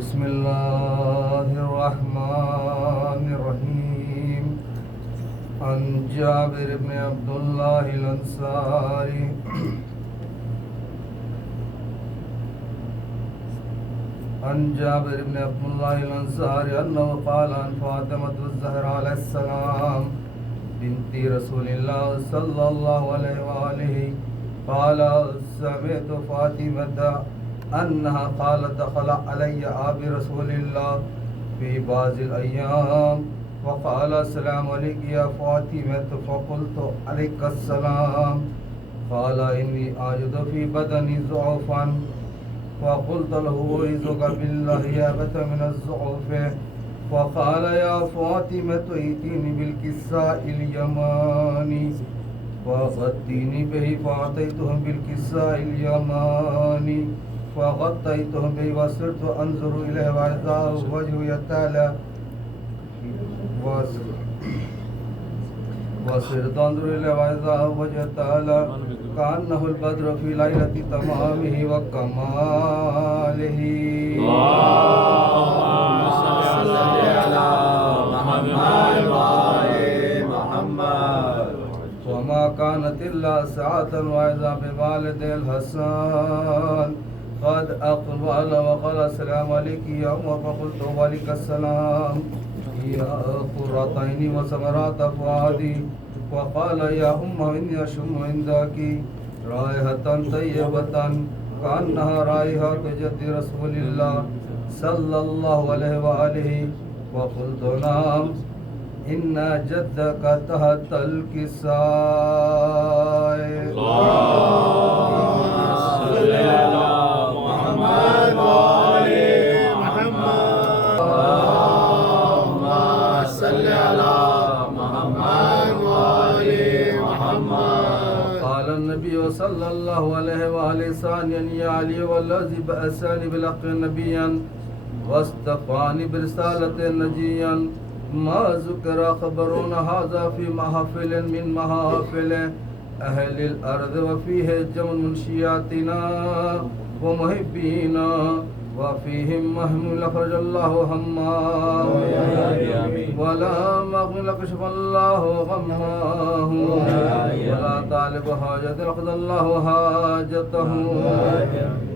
बिस्मिल्लाहिर्रहमानिर्रहीम। अन जाबिर इब्न अब्दुल्लाह अल-अंसारी अन्नहु क़ाल अन फ़ातिमतु ज़हरा अलैहिस्सलाम बिन्ती रसूलिल्लाह सल्लल्लाहु अलैहि वआलिहि क़ाल समिअतु फ़ातिमता अन्नहा क़ालत दख़ल अलैया आबी रसूलिल्लाह फ़ी बाज़िल अय्याम फ़क़ाल अस्सलामु अलैका या फ़ातिमतु फ़क़ुल्तु अलैकस्सलाम क़ाल इन्नी आजिदु फ़ी बदनी ज़ुअफ़न फ़क़ुल्तु लहु उईज़ुका बिल्लाहि या अबता मिन अज़्ज़ुअफ़ फ़क़ाल या फ़ातिमतु इतीनी बिल-किस्साइल यमानी फ़ग़त्तीनी बिही फ़अतैतुहु बिल-किस्साइल यमानी फ़ग़त्तैतुहु बिही वसिरतु अंज़ुरु इलैहि वइज़ा वजहु यतला वसिरतु अंज़ुरु इलैहि वइज़ा वजहु यतला कान्नहुल बद्रु फ़ी लैलति तमामिही व कमालिही। वमा कानत इल्ला सअतन व इज़ा बिवालिदिल हसन क़द अक़बल व क़ाल अस्सलामु अलैकी या उम्मा फ़क़ुल्तु व अलैकस्सलाम या क़ुर्रतैनि व समरात फ़ुआदी फ़क़ाल या उम्मा इन्नी अशम्मु इंदकी राइहतन तय्यबतन कान्नहा राइहतु जद्दी रसूलिल्लाह सल्लल्लाहु अलैहि व आलिहि फ़क़ुल्तु नाम इन्ना जद्दका तहतल किस्साए। सल्लल्लाहु अलैहि व आलिहि सानियन या अली वल्लज़ी बअसनी बिल-हक़्क़ि नबिय्यन वस्तफ़ानी बिरिसालतिन नजिय्यन मा ज़ुकिरा ख़बरुन हाज़ा फ़ी महफ़िलिन मिन महाफ़िल अहलिल अर्ज़ व फ़ीहि जमउन मिन शियातिना व मुहिब्बीना व फ़ीहिम महमूल अख़रजल्लाहु हम्मा वला मग़्निय कशफ़ल्लाहु गम्माहु वला तालिब हाजतिन क़ज़ल्लाहु हाजतहु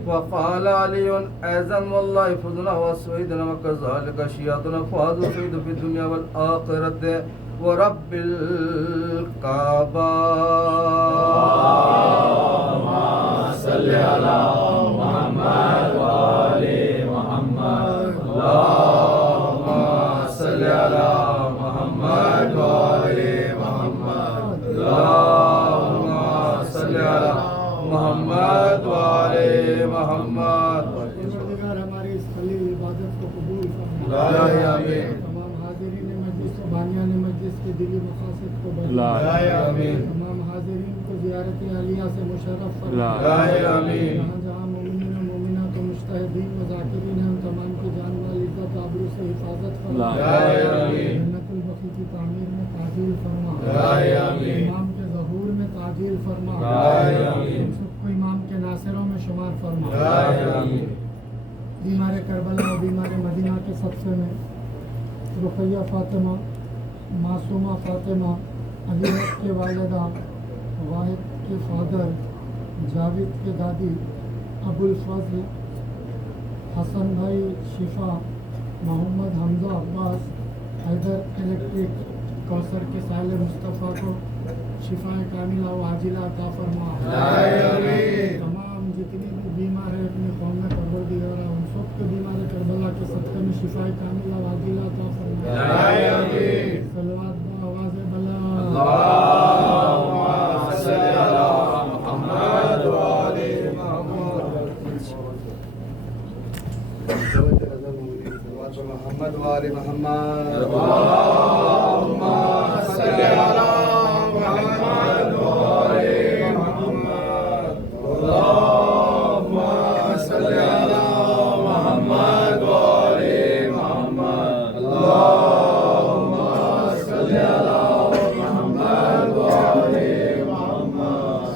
फ़क़ाल अलियुन ऐज़न वल्लाहि फ़ुज़ना व सुईदना व कज़ालिका शियातुना फ़ाज़ू सुईद फ़ी दुनिया वल आख़िरति व रब्बिल काबा। सल्लि अला मुहम्मद व आलि मुहम्मद। अल्लाहुम्मा सल्लि अला मुहम्मद व आलि मुहम्मद। अल्लाहुम्मा सल्लि अला मुहम्मद व आलि मुहम्मद। हमारी इस खलील इबादत को कबूल फरमा। आमीन। तमाम हाज़िरीन मजलिस व बानियान मजलिस के दिली मक़ासिद को बदला। आमीन। तमाम हाज़िरीन को ज़ियारत आलिया से मुशर्रफ फरमा। आमीन। जहाँ मोमिनीन व मोमिनात व मुज्तहिदीन व ज़ाकिरीन हैं, तमाम की जान माल इज़्ज़त आबरू से हिफाजत फरमा। जन्नतुल बक़ी की तामीर में ताजील फरमा। इमाम के ज़हूर में ताजील फरमा। सबको इमाम के नासिरों में शुमार फरमा। बीमार करबला और बीमार मदीना के सबसे में रुक़ैया फ़ातिमा, मासूमा फ़ातिमा, अली के वालिदा, वाहिद के फादर, जावेद के दादी, अबुल फ़ज़ल, हसन भाई शिफा, मोहम्मद हमजा अब्बास, हैदर इलेक्ट्रिक, कौसर के साले मुस्तफ़ा को शिफा कामिला व आजिला अता फरमा। तमाम जितने भी बीमार है अपने कौम में परवरदिगारा उन सब के बीमार करबला के सदक़े में शिफा कामिला व आजिला अता फरमा। सलवात बा आवाज़ बला अल्लाहुम्मा सल्ली अला मुहम्मद व आले मोहम्मद वाले मोहम्मद अल्लाहुम्मा सल्ली अला मुहम्मद व आले मुहम्मद। अल्लाहुम्मा सल्ली अला मुहम्मद व आले मुहम्मद। अल्लाहुम्मा सल्ली अला मुहम्मद व आले मुहम्मद।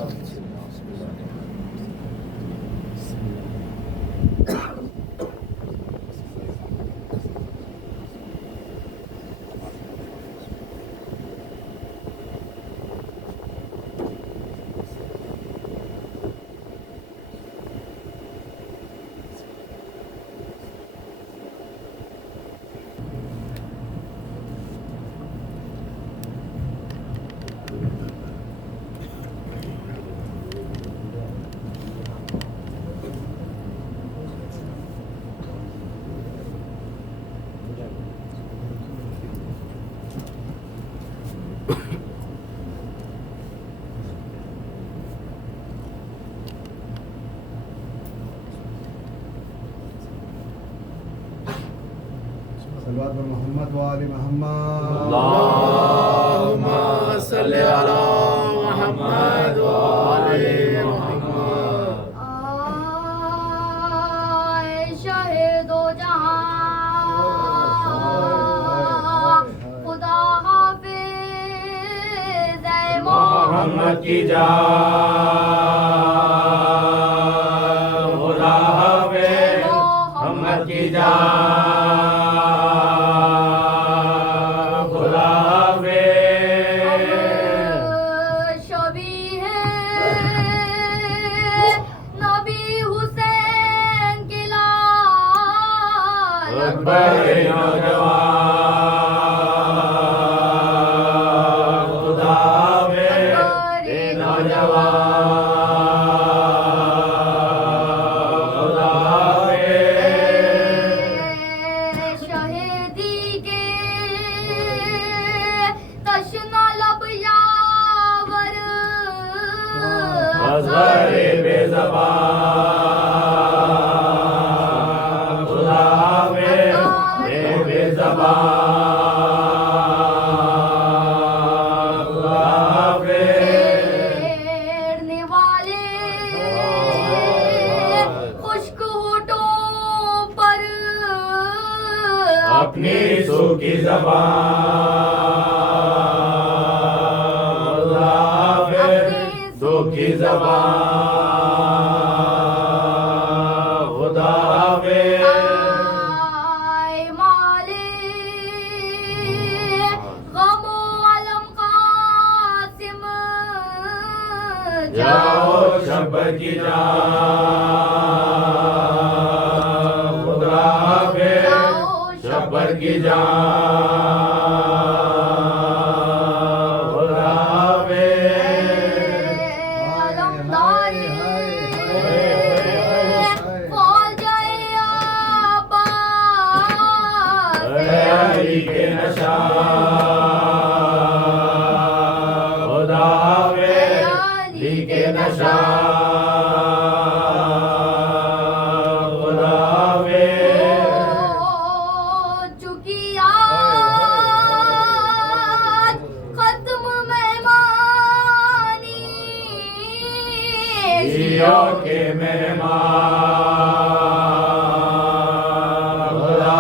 सल्लल्लाहु अलैहि मोहम्मद वाले मोहम्मद अल्लाहुम्मा सल्ली अला मुहम्मद व आले मुहम्मद। आए शहीदो जहां खुदा हाफिज़ ऐ मोहम्मद की जान। खुदा हाफिज़ मोहम्मद की जान। अपनी सूखी ज़बान सूखी ज़बान खुदा जाओ शब्बर की जान। खुदा शब्बर की जान। खुदा अली के नशा खुदा अली के नशा के मेहमान खुदा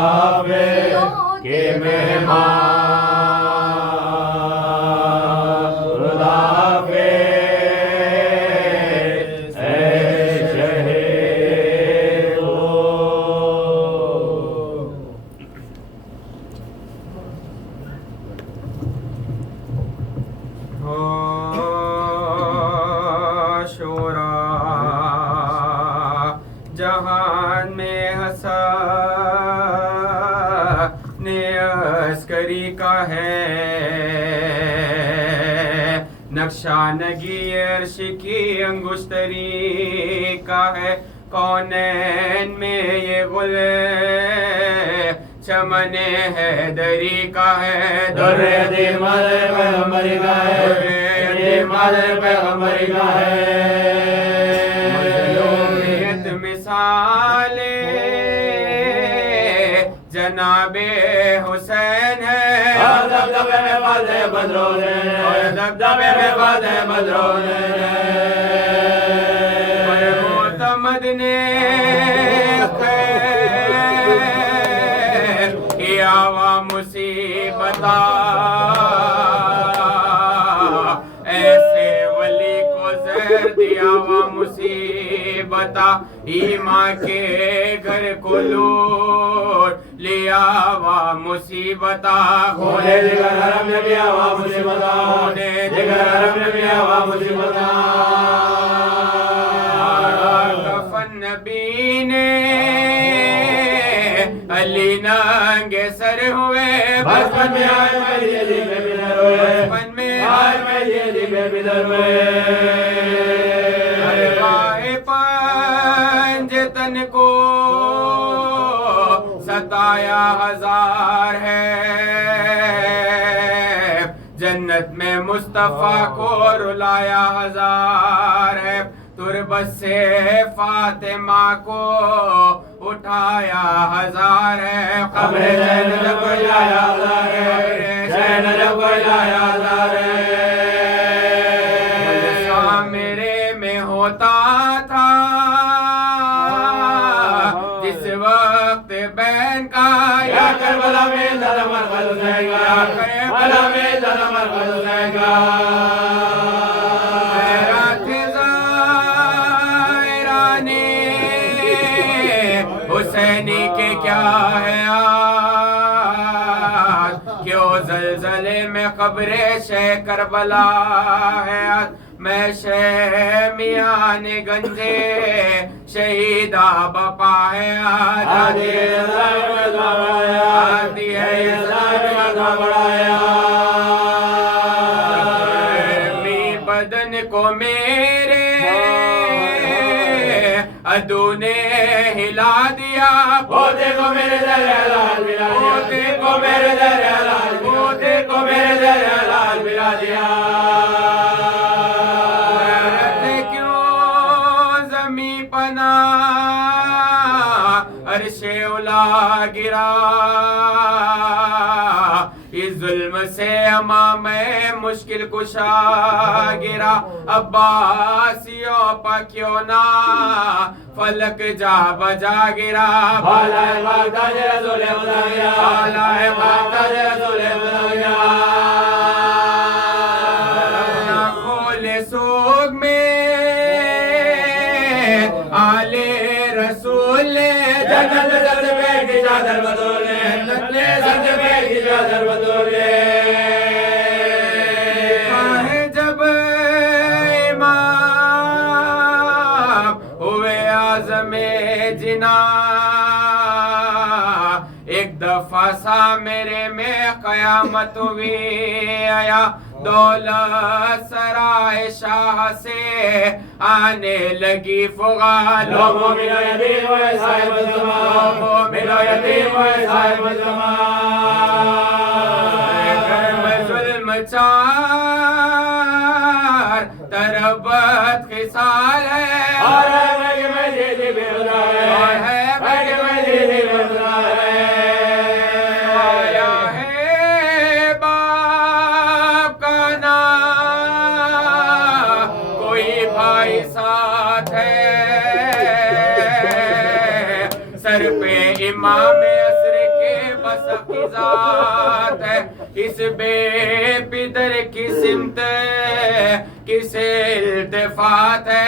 के मेहमान खुदा जहान में हंसा ने अस्करी का है नक्शा नगी अर्श की अंगुश्तरी का है, कौनैन में ये गुल चमने हैदरी का है, दुर्रे दिमाग पैगंबरी का है, दुर्रे दिमाग पैगंबरी का है। मज़लूमियत मिसाले जनाबे हुसैन है, दबदबे में बाज़े बदरों है, दबदबे में बाज़े बदरों है। मोतमद ने किया वा मुसीबता, ऐसे वली को ज़हर दिया वा मुसीबता, ईमां के घर को लूट लिया वा मुसीबता, खोले जिगर हरम ने लिया वा मुसीबता, खोले जिगर हरम ने लिया वा मुसीबता। कफन नबी ने अली नंगे सर हुए, बचपन में आज मजलिस में बिदर हुए, बचपन में आज मजलिस में बिदर हुए। अरबाए पंजतन को सताया हजार है, जन्नत में मुस्तफा को रुलाया हजार है, तुरबत से फातिमा को उठाया हजार है, कब्रे ज़ैनब को लाया हजार है, ज़ैनब को लाया हजार है। मेरे में होता था जिस वक्त बैन का, या करबला में ज़रा मरहल हो जाएगा, या करबला में ज़रा मरहल हो जाएगा। हुसैनी के क्या है आज, क्यों ज़लज़ले में क़ब्रे शे करबला है आज, मैं शे मियान गंजे शहीदा बपा है आज, आदि है बदन को मेरे अदू ने हिला दिया, पौधे को मेरे दरियालाल मिला दिया, पौधे को मेरे दरियालाल, पौधे को मेरे दरियालाल मिला दिया। क्यों ज़मी पना अर्शे उला गिरा, इस जुल्म से अमाम मुश्किल कुशा गिरा, अब्बासियों पर क्यों ना फलक जा बजा गिरा, भाला है बागदाद रसूल खुदा गिरा, भाला है बागदाद रसूल खुदा गिरा। खोले सोग में आले रसूल, जन्नत सद पे की चादर बदोले, जन्नत सद पे की चादर बदोले। जब इमाम हुए आज़मे जिना, एक दफा सा मेरे में कयामत हुई आया, दौलत सराय शाह से आने लगी फुगाल, लोगों मिलो यतीम हुए साहिब ज़मान, लोगों मिलो यतीम हुए साहिब ज़मान। घर में जुल्म चार तरबत खिसाल है, और है मस्जिद बेहुदा है, और है मस्जिद बेहुदा है। आया है बाप का नाम, कोई भाई साथ है, सर पे इमाम असर के बस की ज़ात है, इस बेपिदर की सिमत किसे इल्तिफात है,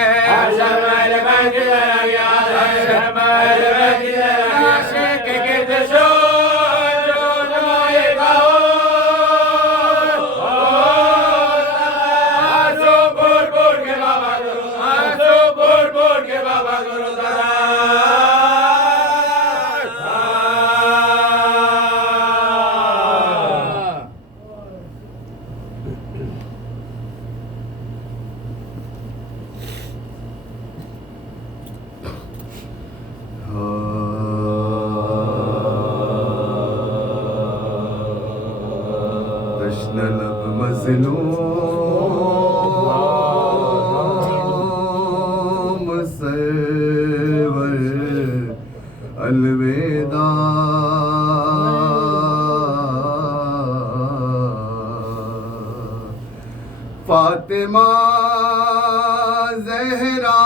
शर्मैल में किधर गया है, शर्मैल में किधर आशिक के गिर्द शो जो नवाए गाओ, आंसू बोल बोल के बाबा करो, आंसू बोल बोल के बाबा करो ज़रा। सरवर अलविदा। फातिमा ज़हरा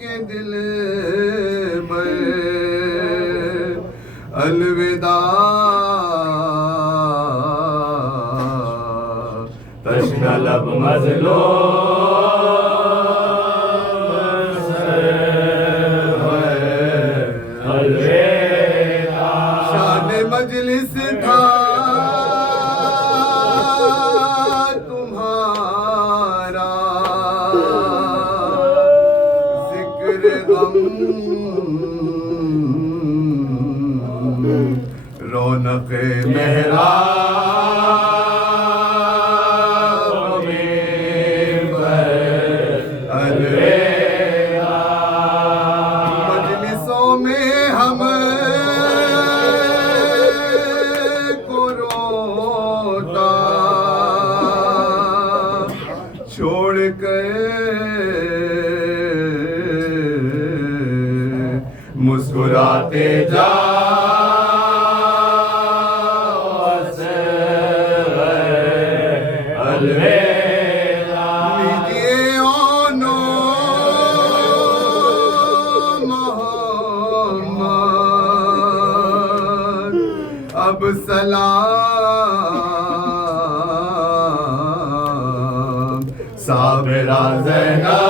के दिल में अलविदा। तश्ना लब शान मजलिस था तुम्हारा, जिक्र गम रौनक मेहराब अलविदा। मजलिसों में हम को रोता छोड़ कर मुस्कुराते जा। लीजिए ओनो मोहम्मद अब सलाम। साबिरा ज़ैनब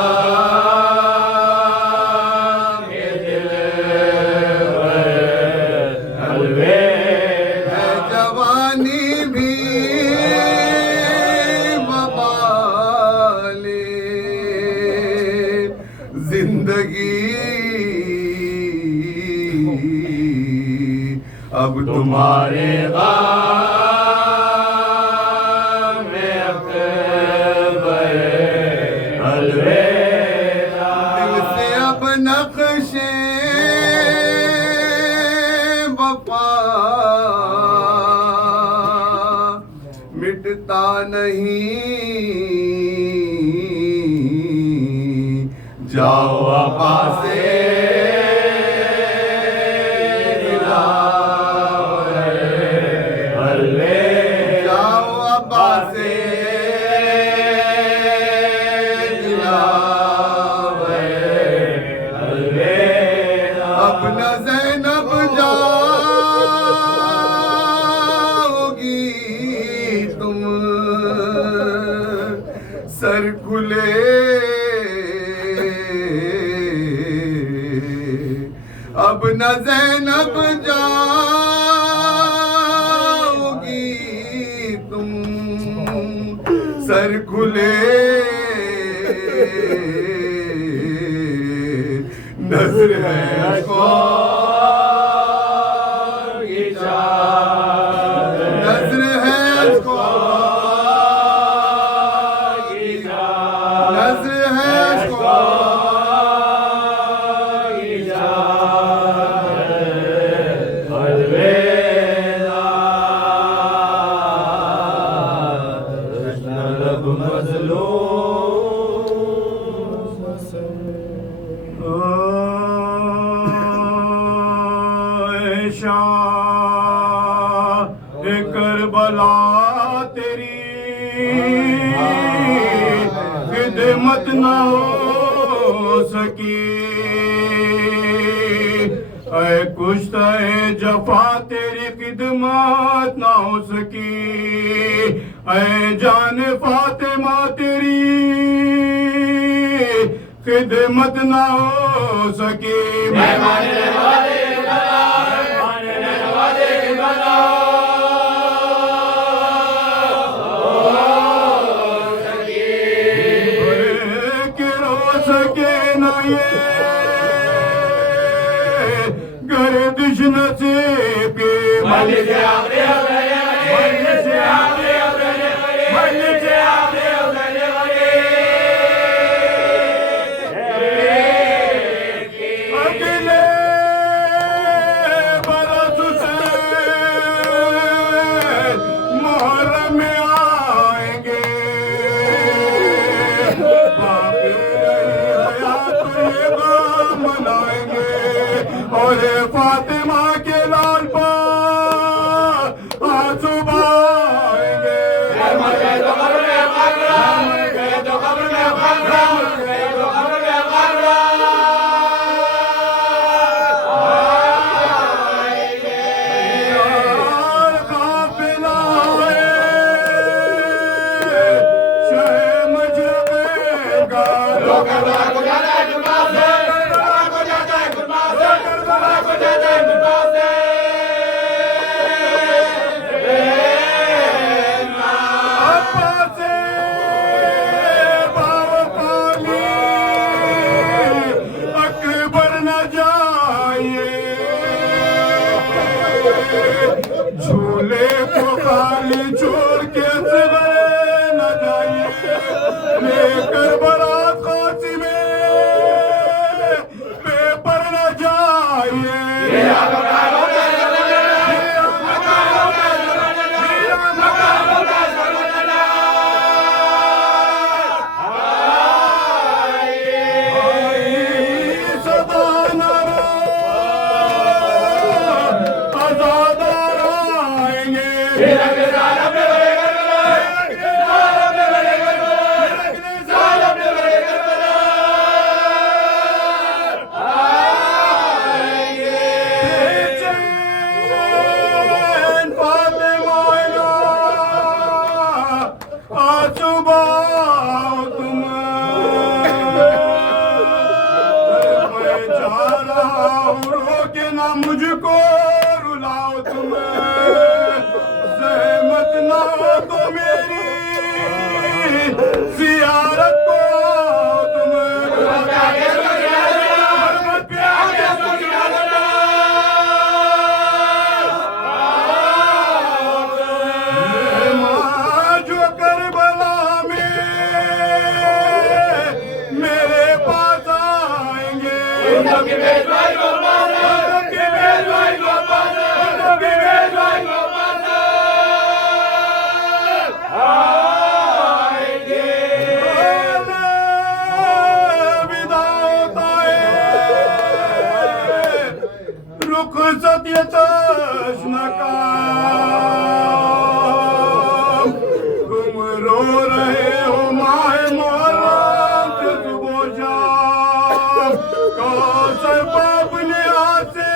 के दिल अलविदा। है जवानी भी बबाले, जिंदगी अब तुम्हारे गाम में अकबर अलविदा। दिल से अब नक्शे वफा मिटता नहीं, जाओ अब्बा से जाओ अब्बा से अपना ज़ैनब जाओगी तुम सर खुले। अब न ज़ैनब जाओगी तुम सर खुले। नज़र है अशकों की चादर, नज़र है अशकों की चादर, नज़र है अशकों की चादर अलविदा। लब करबला तेरी खिदमत न हो सकी। ऐ कुश्ता जफा तेरी खिदमत न हो सकी। ऐ जान फातिमा तेरी खिदमत न हो सकी। गर्दिश नसीब की अगले बरस से मुहर्रम में झूले को खाली छोड़ के सवेरे न जाइए, लेकर बारात काशी में पेपर न जाइए। रोके ना मुझको रुलाओ तुम, सहमत ना हो तो मेरी जियारत को तुम। जो करबला में मेरे पास आएंगे, सत्य तश्न का तुम रो रहे हो माए मोहर्रम के सुबह शाम, कौसर पाप ने आसे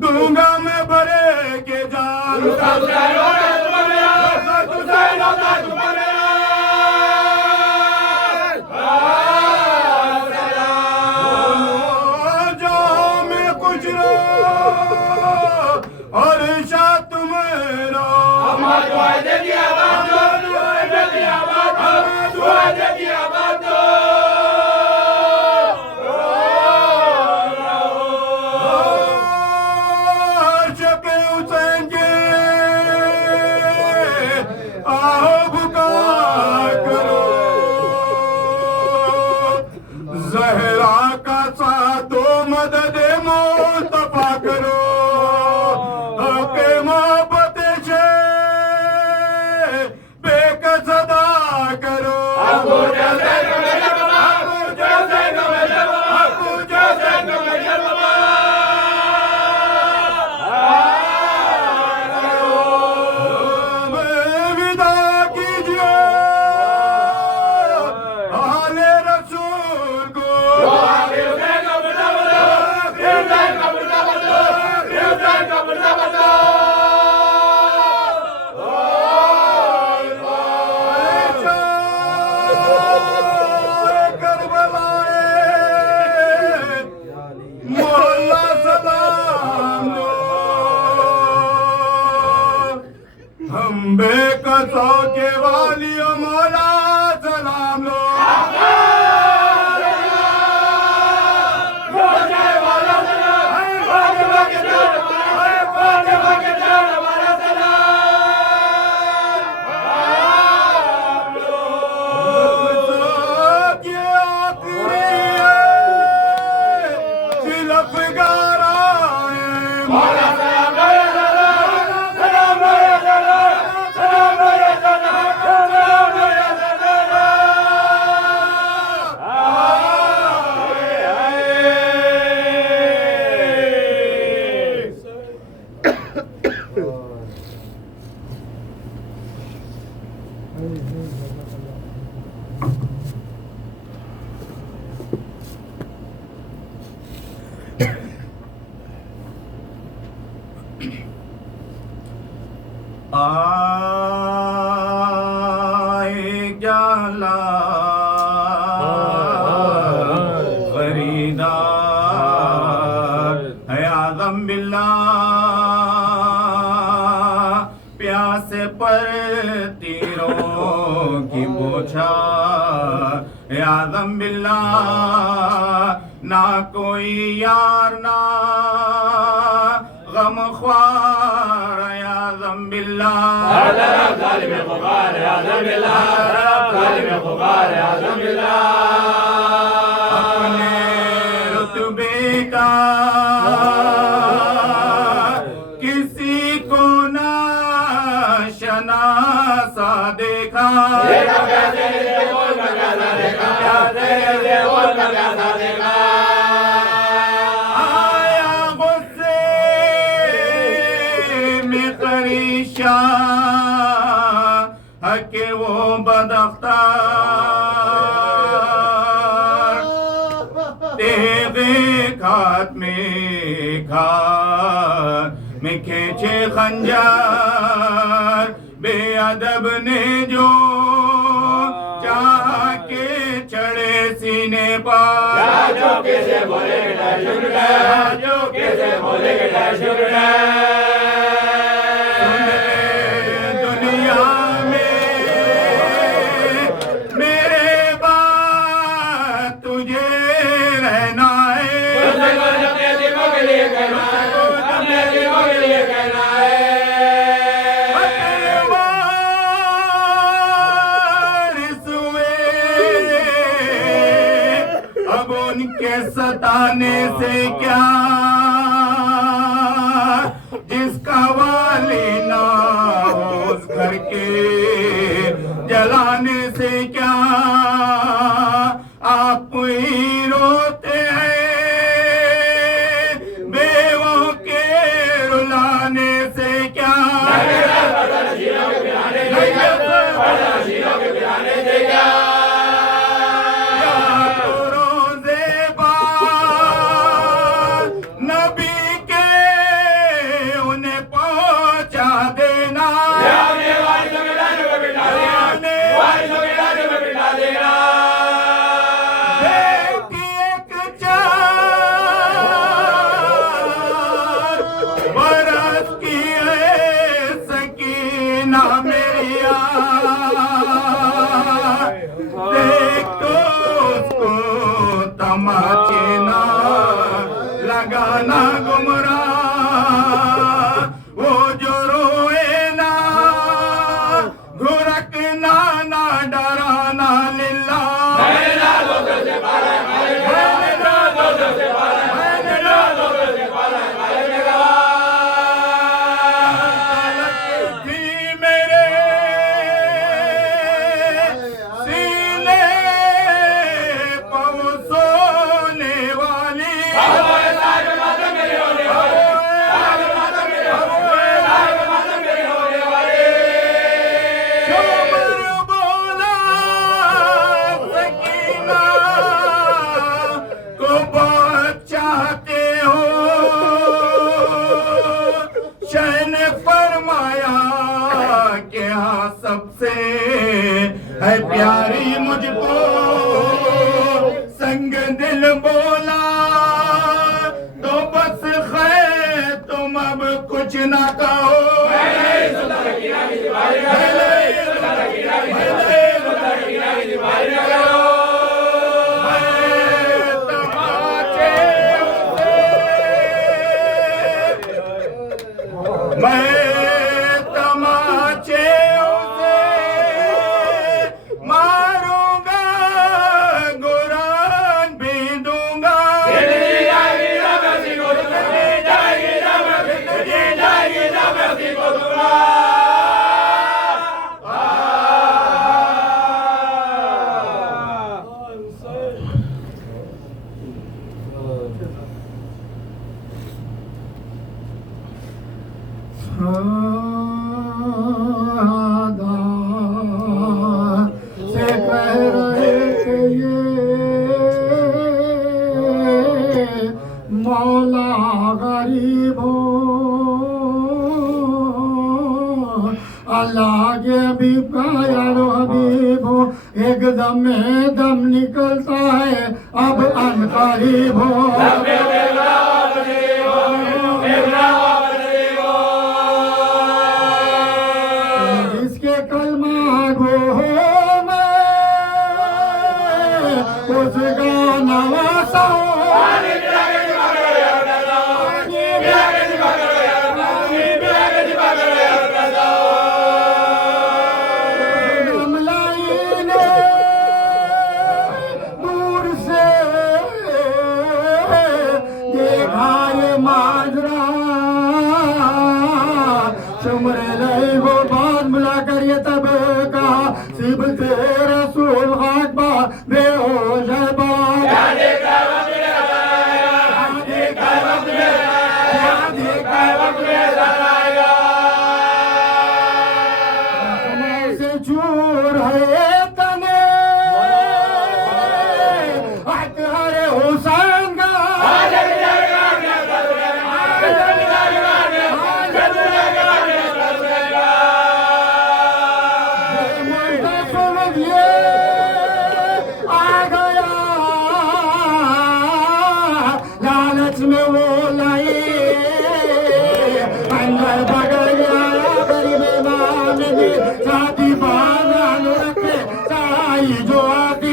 दूंगा मैं भरे के जान। और शाह तुम्हारा शके हुसैन के आओ पुकार करो, जहरा का साथ दो मदद मुस्तफा करो, मोहब्बत से बेकस अदा करो। विदा कीजिए आले रसूल को, मोहल्ला सलाम दो, हम बेकसों के वालियों मौला सलाम लो। आए जाला खरीदार है आज़म बिल्लाह प्यासे पर तीरों की बौछार है आज़म बिल्लाह ना कोई यार ना गम ख्वार आज़म बिल्लाह अपने रुतबे का किसी को ना शनासा देखा आया गुस्से में परेशान हके वो बदख्तार तेरे खात में खींचे खंजर बेअदब ने जो चाह के चढ़े सीने पर जो कैसे बोले दुनिया में मेरे बात तुझे रहना है अब उनके सताने से क्या जिसका वाली ना हो उस घर के जलाने से क्या आप ही रोते हैं बेवों के रुलाने से क्या नबी के उन्हें पहुंचा देना एक चार बरस की है सकीना मेरी देख तो उसको तमाचे ना लगाना गुमराह वो जो रोए ना घुरकना ना डराना लिल्ला मेरे सीने पहुंचने वाली बोला सकीना को बहुत चाहते हो शह ने फरमाया कि हाँ सबसे है प्यारी मुझको संग दिल बोला तो बस खैर तुम अब कुछ ना कहो मैं तमाचे उसे मारूंगा गुरान भी दूंगा के हबीब का यारो हबीब हो, एक दम में दम निकलता है अब अनकरीब हो। इसके कलमा गो में उसका नवासा तब कहा सिब तेरा रसूल खाकबा बेहोश है से चूर है तने हरे हुसैन का में वो लाई अंदर बगल गरीब इमाम ने शादी बांध रखे साई जो आती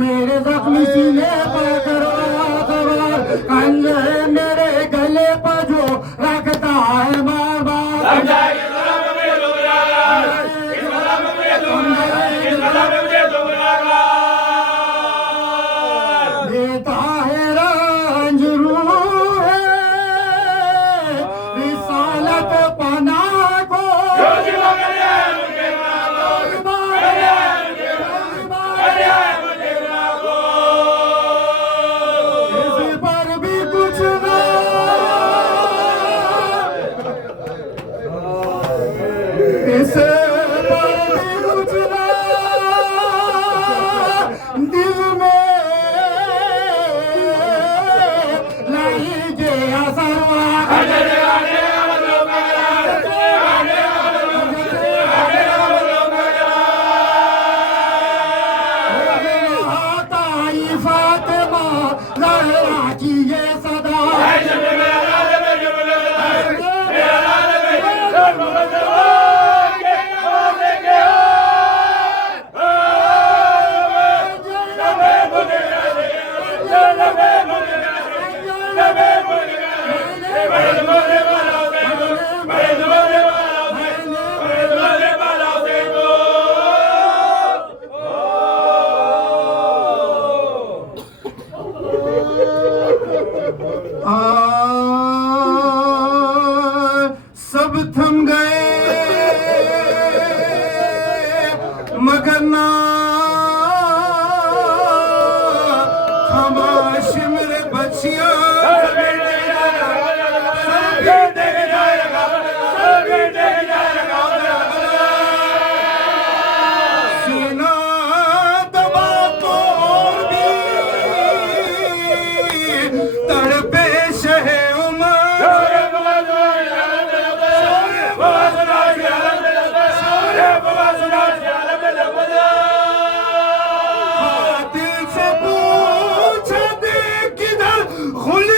मेरे जख्मी सीने पर करो सवार कंजे मेरे गले पर जो रखता है बार बार देता है रंज रूह रिसालत पना को इसे दिल में लाइए फातिमा ज़हरा की ये सदा सब थम गए मगर ना थमा शिमर बचिया सीना दबा तो और भी तड़पे शहे दिल से पूछा दे किधर खुल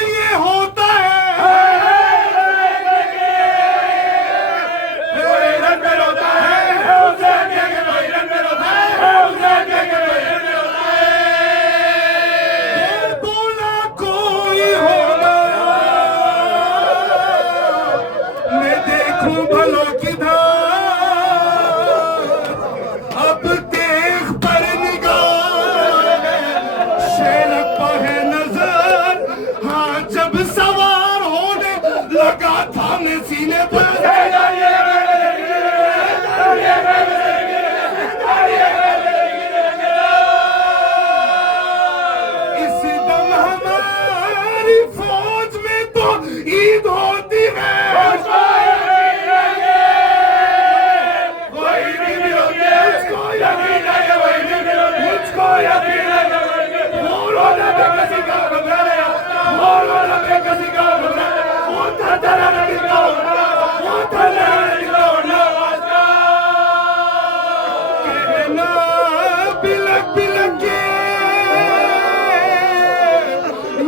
यकीन है कि वही निकलो, मुझको यकीन है कि वही निकलो, मोरों पे किसी का बदला है, मोरों पे किसी का बदला है, वो थरा नहीं का बदला, वो थरा नहीं का बदला, कहना बिलक बिलक के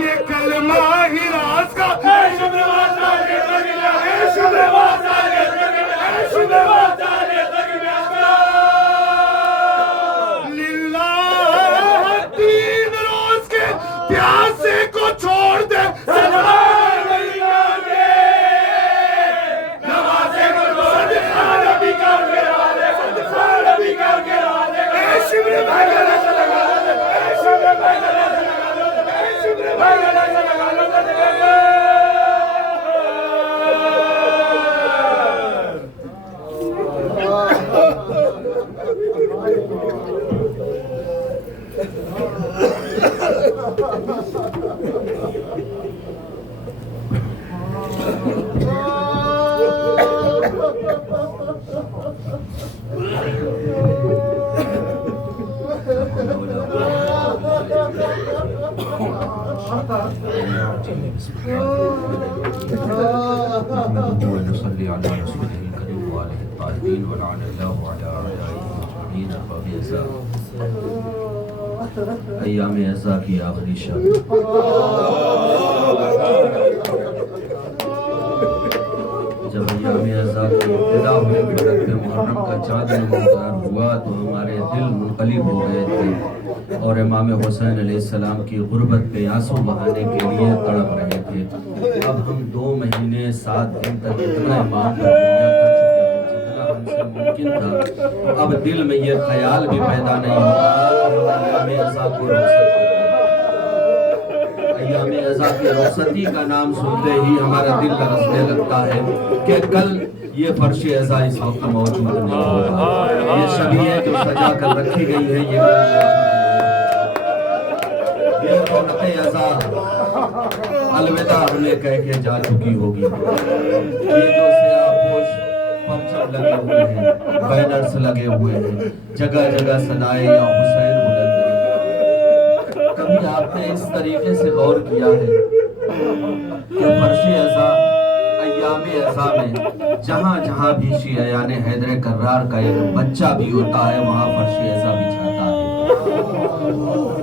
ये कलमा ही राज का है, शुभवास आगे तक है, शुभवास आगे तक है, शुभवास आगे तक लिल्लाह तीन रोज के प्यासे को छोड़ दे, सदका नहीं करके नमाज़े को सदका नबी करके वाले, सदका नबी करके वाले, ए शिब्र भाई गले से लगा लो, ए शिब्र भाई गले से लगा लो, ए शिब्र भाई गले से लगा लो, अय्याम ऐसा की आखिरी शब, जब अय्याम ऐसा की इब्तिदा हुई, मुहर्रम का चाँद मुकर्रर हुआ तो हमारे दिल मुनक़लिब हो गए थे और इमाम हुसैन अलैहिस्सलाम की गुर्बत पे आंसू बहाने के लिए तड़प रहे थे। अब हम 2 महीने 7 दिन तक इतना इमाम पर दुनिया कर चुके हैं जितना हमसे मुमकिन था, तो अब दिल में ये ख्याल भी पैदा नहीं होता अय्याम ऐसा को रुखसत करें। अय्याम ऐसा की रुखसती का नाम सुनते ही हमारा दिल लरसने लगता है कि कल ये फर्श ऐसा इस वक्त मौजूद नहीं होगा, ये शबीयें जो सजा कर रखी गई है ये रौनक़े ऐसा अलविदा हमें कह के जा चुकी होगी। ये जो सियापोश परचम लगे हुए हैं, बैनर्स लगे हुए हैं, जगह जगह सदाए या हुसैन बुलंद है। कभी आपने इस तरीके से गौर किया है कि फर्श ऐसा अय्याम ऐसा में जहाँ जहाँ भी शियायान हैदर कर्रार का एक बच्चा भी होता है वहाँ फर्श ऐसा बिछाता है।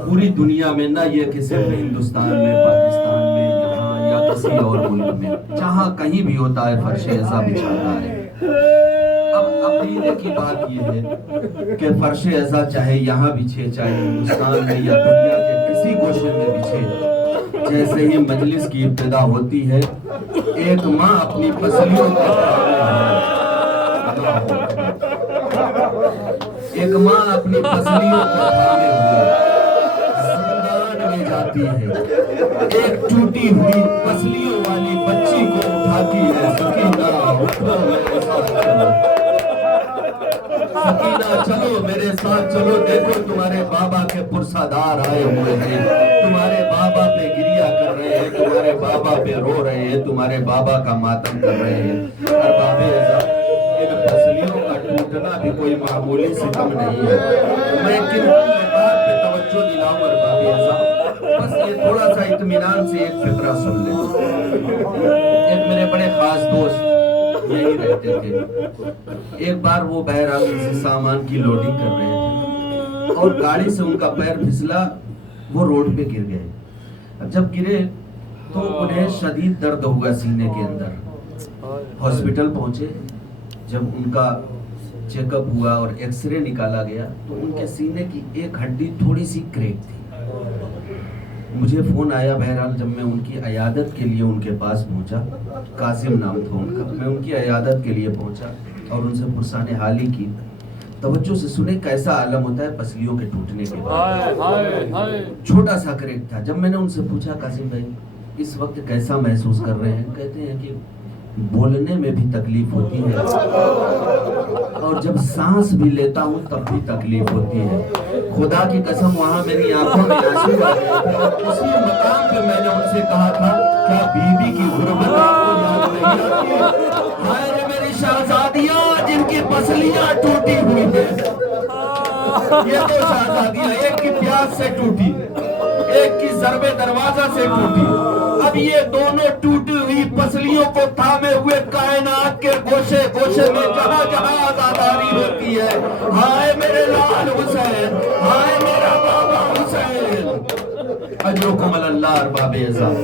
पूरी दुनिया में ना ये कि सिर्फ हिंदुस्तान में, पाकिस्तान में, यहाँ या किसी और मुल्क में, जहाँ कहीं भी होता है फर्श ऐसा बिछाता है। अब अकीदे की बात ये है कि फर्श ऐसा चाहे यहाँ बिछे, चाहे हिंदुस्तान में या दुनिया के किसी गोशे में बिछे, जैसे ही मजलिस की इब्तिदा होती है एक माँ अपनी पसलियों को एक माँ अपनी पसलियों को थामे हुए जिंदान में जाती है, एक टूटी हुई पसलियों वाली बच्ची को उठाती है। सकीना उठो मेरे साथ चलो, सकीना चलो मेरे साथ चलो, देखो तुम्हारे बाबा के पुरसादार आए हुए हैं, तुम्हारे बाबा पे गिरिया कर रहे हैं, तुम्हारे बाबा पे रो रहे हैं, तुम्हारे बाबा का मातम कर रहे हैं। और बाबे इन फसलियों का टूटना भी कोई मामूली सितम नहीं है। मैं किन बात पे तवज्जो दिलाऊं और बाबे बस ये थोड़ा सा इत्मीनान से एक फिक्रा सुन ले। एक मेरे बड़े खास दोस्त यही रहते थे। एक बार वो बहरहाल किसी सामान की लोडिंग कर रहे थे और गाड़ी से उनका पैर फिसला, वो रोड पे गिर गए। अब जब गिरे तो उन्हें शदीद दर्द हुआ सीने के अंदर। हॉस्पिटल पहुंचे, जब उनका चेकअप हुआ और एक्सरे निकाला गया तो उनके सीने की एक हड्डी थोड़ी सी क्रैक थी। मुझे फोन आया बहरहाल जब मैं उनकी अयादत के लिए उनके पास पहुंचा, कासिम नाम था उनका, मैं उनकी अयादत के लिए पहुंचा और उनसे पुरसाने हाली की। तवज्जो से सुने कैसा आलम होता है पसलियों के टूटने के बाद। छोटा सा क्रैक था। जब मैंने उनसे पूछा कासिम भाई इस वक्त कैसा महसूस कर रहे हैं, कहते हैं कि बोलने में भी तकलीफ होती है और जब सांस भी लेता हूँ तब भी तकलीफ होती है। खुदा की कसम वहाँ मेरी आंखों में आंसू आ गए थे और उसी मकाम पे मैंने उनसे कहा था क्या बीबी की गुर्बत आपको याद नहीं आती? हाय रे मेरी शहजादियाँ जिनकी पसलियाँ टूटी हुई है, ये दो शहजादियां, एक की प्यास से टूटी, एक की ज़रबे दरवाजा से टूटी। अब ये दोनों टूटी हुई पसलियों को थामे हुए कायनात के गोशे गोशे में जहां जहां आजादारी होती है, हाय मेरे लाल हुसैन, हाय मेरा बाबा हुसैन, अजरुकुम अल्लाह अरबाब इज़्ज़त।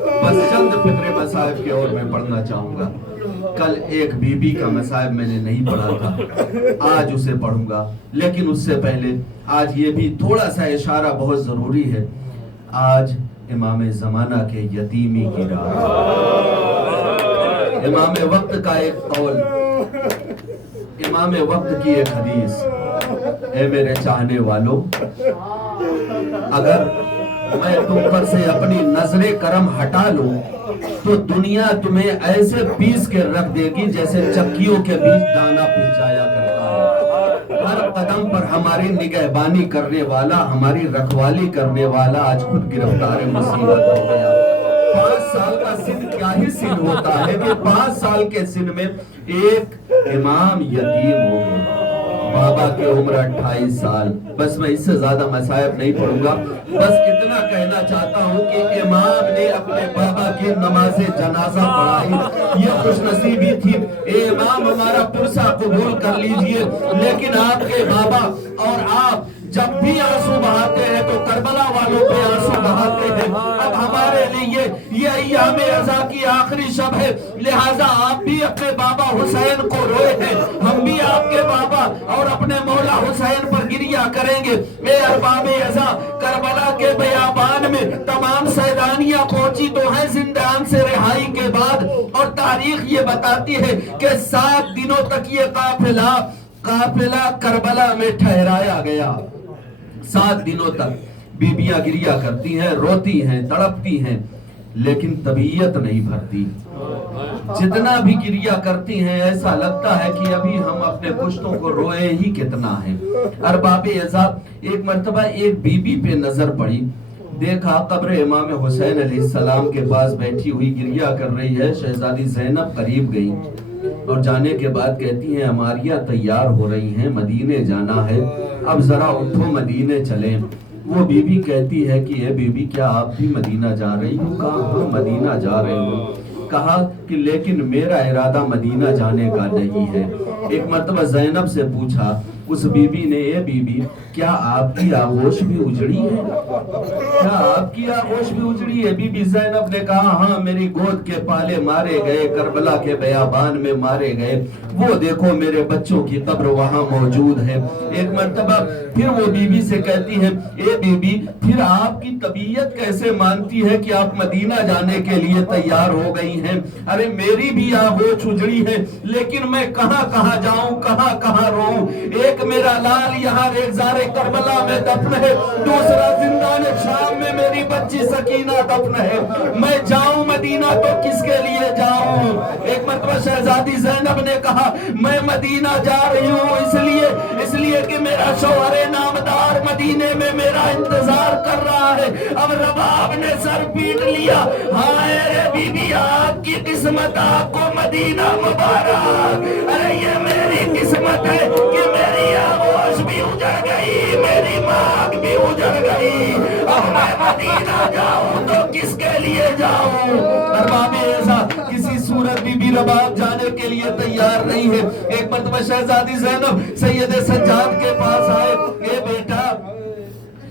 बस चंद फिक्रे मसाइब की ओर मैं पढ़ना चाहूंगा। कल एक बीबी का मसाइब मैंने नहीं पढ़ा था, आज उसे पढ़ूंगा। लेकिन उससे पहले आज ये भी थोड़ा सा इशारा बहुत जरूरी है। आज इमाम ज़माना के यतीमी की रात, इमाम वक्त का एक कौल, इमाम वक्त की एक हदीस। ए मेरे चाहने वालों, अगर मैं तुम पर से अपनी नजरे करम हटा लूं तो दुनिया तुम्हें ऐसे पीस के रख देगी जैसे चक्कियों के बीच दाना पिसाया करता है। हर कदम पर हमारी निगहबानी करने वाला, हमारी रखवाली करने वाला आज खुद गिरफ्तार मुसीबत हो गया। 5 साल का सिन क्या ही सिन होता है कि 5 साल के सिन में एक इमाम यतीम हो गया। बाबा की उम्र 28 साल। बस मैं इससे ज्यादा मसायब नहीं पढ़ूंगा, बस इतना कहना चाहता हूँ कि इमाम ने अपने बाबा की नमाज जनाजा पढ़ाई। ये खुशनसीबी थी। इमाम हमारा पुरसा कबूल कर लीजिए, लेकिन आपके बाबा और आप जब भी आंसू बहाते हैं तो करबला वालों पे आंसू बहाते हैं। अब हमारे लिए ये अय्याम अज़ा की आखिरी शब है, लिहाजा आप भी अपने बाबा हुसैन को रोए हैं, हम भी आपके बाबा और अपने मौला हुसैन पर गिरिया करेंगे। ए अरबाबे अज़ा, करबला के बयाबान में तमाम सैलानियां पहुंची तो है जिंदान से रिहाई के बाद, और तारीख ये बताती है कि 7 दिनों तक ये काफिला करबला में ठहराया गया। 7 दिनों तक बीबियां गिरिया करती हैं, रोती हैं, तड़पती हैं, लेकिन तबीयत नहीं भरती। जितना भी गिरिया करती हैं ऐसा लगता है कि अभी हम अपने पुश्तों को रोए ही कितना है। अरबाबे अज़ा, एक मर्तबा एक बीबी पे नजर पड़ी, देखा कब्र इमाम हुसैन अलैहिस्सलाम के पास बैठी हुई गिरिया कर रही है। शहजादी ज़ैनब करीब गई और जाने के बाद कहती हैं, हमारियां तैयार हो रही हैं, मदीने जाना है, अब जरा उठो मदीने चलें। वो बीबी कहती है कि ये बीबी, क्या आप भी मदीना जा रही हो? कहा हाँ मदीना जा रही हूँ। कहा कि लेकिन मेरा इरादा मदीना जाने का नहीं है। एक मर्तबा ज़ैनब से पूछा उस बीबी ने, ये बीबी, क्या आपकी आगोश भी उजड़ी है? क्या आपकी आगोश भी उजड़ी है? बीबी ज़ैनब ने कहा, हाँ मेरी गोद के पाले मारे गए, करबला के बयाबान में मारे गए, वो देखो मेरे बच्चों की कब्र वहां मौजूद है। एक मर्तबा फिर वो बीबी से कहती है, ए बीबी, फिर आपकी तबीयत कैसे मानती है कि आप मदीना जाने के लिए तैयार हो गई हैं? अरे मेरी भी आगोश उजड़ी है, लेकिन मैं कहां कहां जाऊं, कहां कहां रोऊं। एक मेरा लाल यहाँ रेज़ारे करबला में दफन है, दूसरा जिंदान शाम में मेरी बच्ची सकीना दफन है। मैं जाऊं मदीना तो किसके लिए जाऊं? एक मर्तबा शहजादी ज़ैनब ने कहा, मैं मदीना जा रही हूँ इसलिए कि मेरा शौहरे नामदार मदीने में मेरा इंतजार कर रहा है। अब रबाब ने सर पीट लिया, हाय रे बीबी, आपकी किस्मत, आपको मदीना मुबारक। अरे ये मेरी किस्मत है कि मेरी आगोश भी उजड़ गई, मेरी मांग भी उजड़ गई। अब मैं मदीना जाऊं तो किसके लिए जाऊं? अरबाबे ऐसा किसी सूरत भी रबाब जाने के लिए तैयार नहीं है। एक मर्तबा शहजादी ज़ैनब सैयद सज्जाद के पास आए, ये बेटा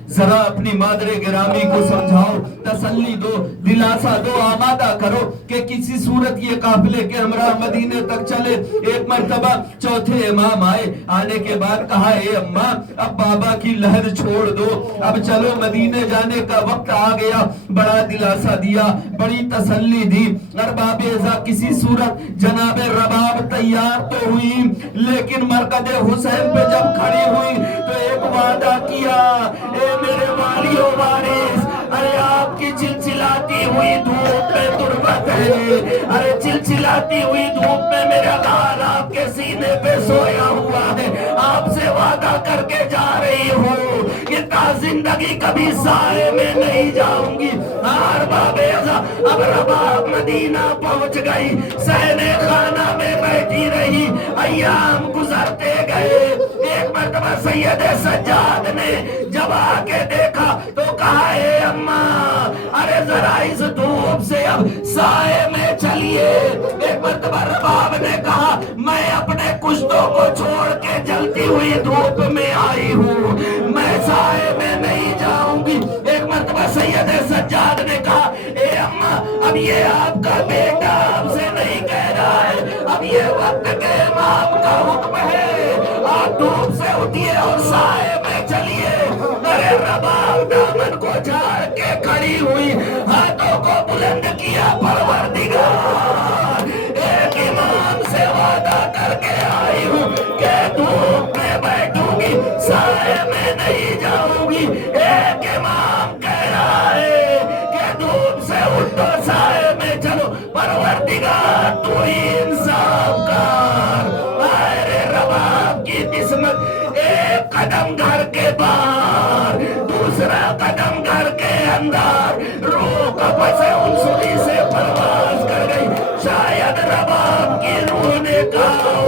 जरा अपनी मादरे गिरामी को समझाओ, तसल्ली दो, दिलासा दो, आमादा करो कि किसी सूरत ये काफिले के हमरा मदीने तक चले। एक मर्तबा चौथे इमाम आए, आने के बाद कहा, ए अम्मा, अब बाबा की लहर छोड़ दो, अब चलो मदीने जाने का वक्त आ गया। बड़ा दिलासा दिया, बड़ी तसल्ली दी। अरबाबे अज़ा किसी सूरत जनाबे रबाब तैयार तो हुई, लेकिन मरकद हुसैन पे जब खड़ी हुई तो एक वादा किया, ए मेरे वालियो वारिस, अरे आपकी चिलचिलाती हुई धूप में तुरबत है, अरे चिलचिलाती हुई धूप में मेरा लाल आपके सीने पे सोया हुआ है, आपसे वादा करके जा रही हूँ कि ताज़ जिंदगी कभी साए में नहीं जाऊंगी। अब रबाब मदीना पहुंच गई, सहने खाना में बैठी रही, अय्याम गुजरते गए। एक मरतबा सैयद सज्जाद ने जब आके देखा तो कहा, ए अम्मा, अरे जरा इस धूप से अब साए में चलिए। एक मरतबा रबाब ने कहा, मैं अपने कुश्तों को छोड़ के जलती हुई धूप में आई हूँ, मैं साए में नहीं जाऊंगी। एक मरतबा सैयद सज्जाद ने कहा, ए अम्मा, अब ये आपका बेटा आपसे नहीं कह रहा है, अब ये वक्त के इमाम का हुक्म है, आप धूप से उठिए और साए में चलिए। अरे रबाब दामन को झाड़ के खड़ी हुई, हाथों को बुलंद किया, परवरदिगार, एक इमाम से वादा करके आई हूँ कि धूप में बैठूंगी, साए में नहीं जाऊंगी। एक इमाम कह रहा है कि धूप से उठो, साए में चलो, परवरदिगार तू ही इंसाफ कर। अरे रबाब की किस्मत, एक कदम घर के बाहर, दूसरा कदम घर के अंदर, रूह कपस से उनसुली से परवाज कर गई। शायद रबाब की रूह ने कहा हो,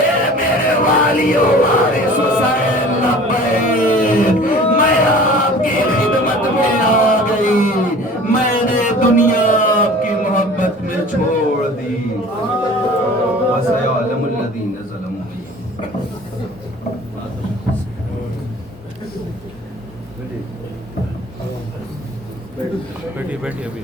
ए मेरे वालियों वारिस हुसैन लब्बैक, मैं आपकी खिदमत में आ गई, मैंने दुनिया आपकी मोहब्बत में छोड़ दी। वसयअलमुल्लज़ीना ज़लमू। बैठिए बैठिए अभी।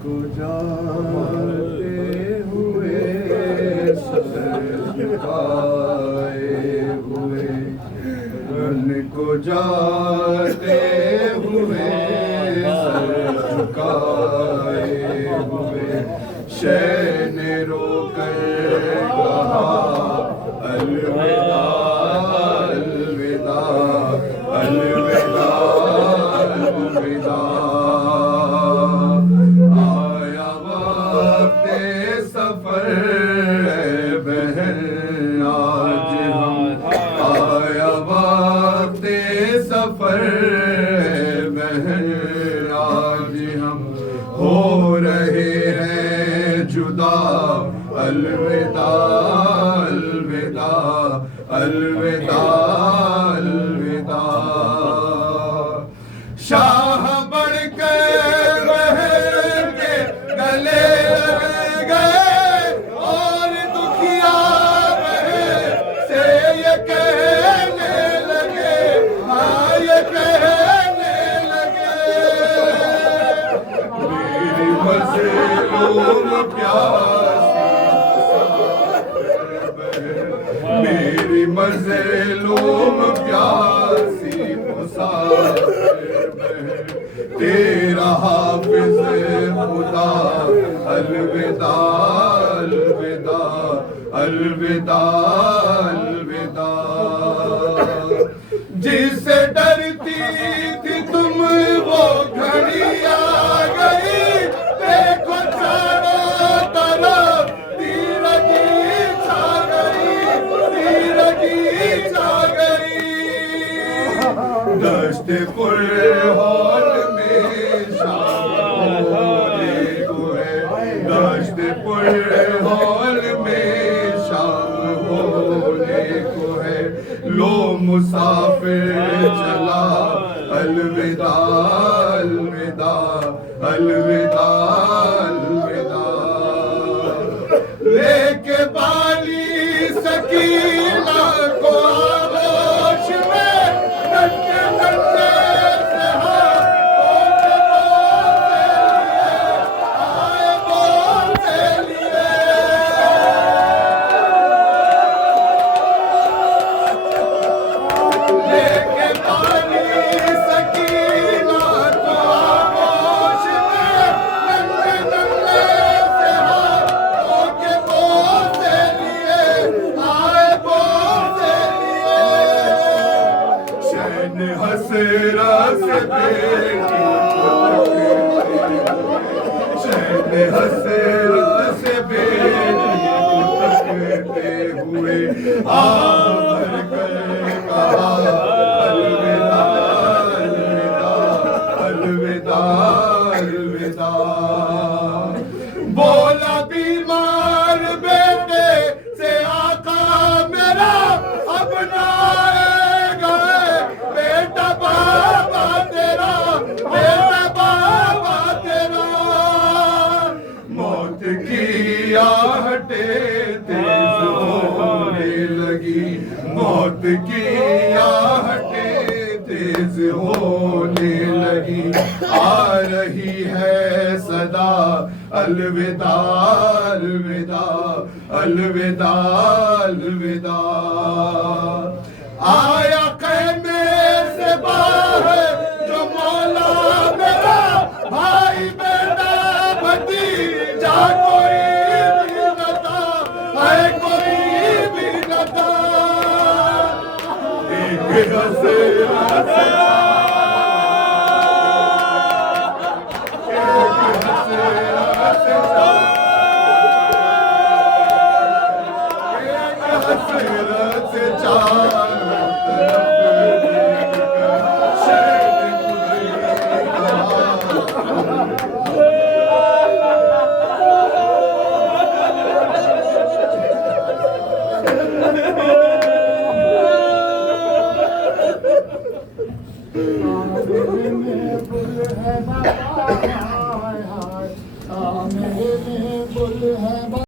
को जाते हुए सर झुकाए हुए, को जाते हुए सर झुकाए हुए, शह ने रोकर कहा अलविदा अलविदा अलविदा अलविदा। आया वक्त सफर है बहन आज हम, आया वक्त सफर है बहन आज हम, हो रहे हैं जुदा, अलविदा अलविदा अलविदा अलविदा। शाह बढ़कर बहन के गले गए और दुखिया बहन से ये कहने लगे, हाँ ये कहने लगे, मेरी मज़लूम प्यासी मेरी मज़लूम प्यासी मुसाफिर बहन, तेरा हाफिज खुदा अलविदा अलविदा अलविदा अलविदा। जिससे डरती थी तुम वो घड़ी आ गई, देखो चारों तरफ तीरगी छा गई, तीरगी छा गई। दश्त पुरहौल में शाम होने को है, दश्त पुरहौल में शाम होने को है, लो मुसाफिर चला अलविदा अलविदा अलविदा अलविदा। लेके बाली सकीना को आगोश में, नन्हे नन्हे से आए बोल से लिए, लेके बाली सकीना को आगोश में, नन्हे नन्हे से आए बोल से लिए, आए बोल से लिए। शैन हसरा से बेटी शैन हसरा से बेटी भर कर कहा अलविदा अलविदा अलविदा अलविदा। बोला बीमार बेटे से आका मेरा अब ना आएगा, बेटा बाबा तेरा, बेटा बाबा तेरा। मौत की आहटें तेज होने लगी, मौत की आहटें तेज होने लगी। आ रही है सदा अलविदा अलविदा अलविदा अलविदा। आया ख़ैमे से बाहर जो मौला मेरा, भाई बेटा भतीजा कोई भी न था, है कोई भी न था। एक हसेरा से हसरत से चारों तरफ शहर मेरे में बुल है बाबा, हाय हाय, मेरे में बुल है।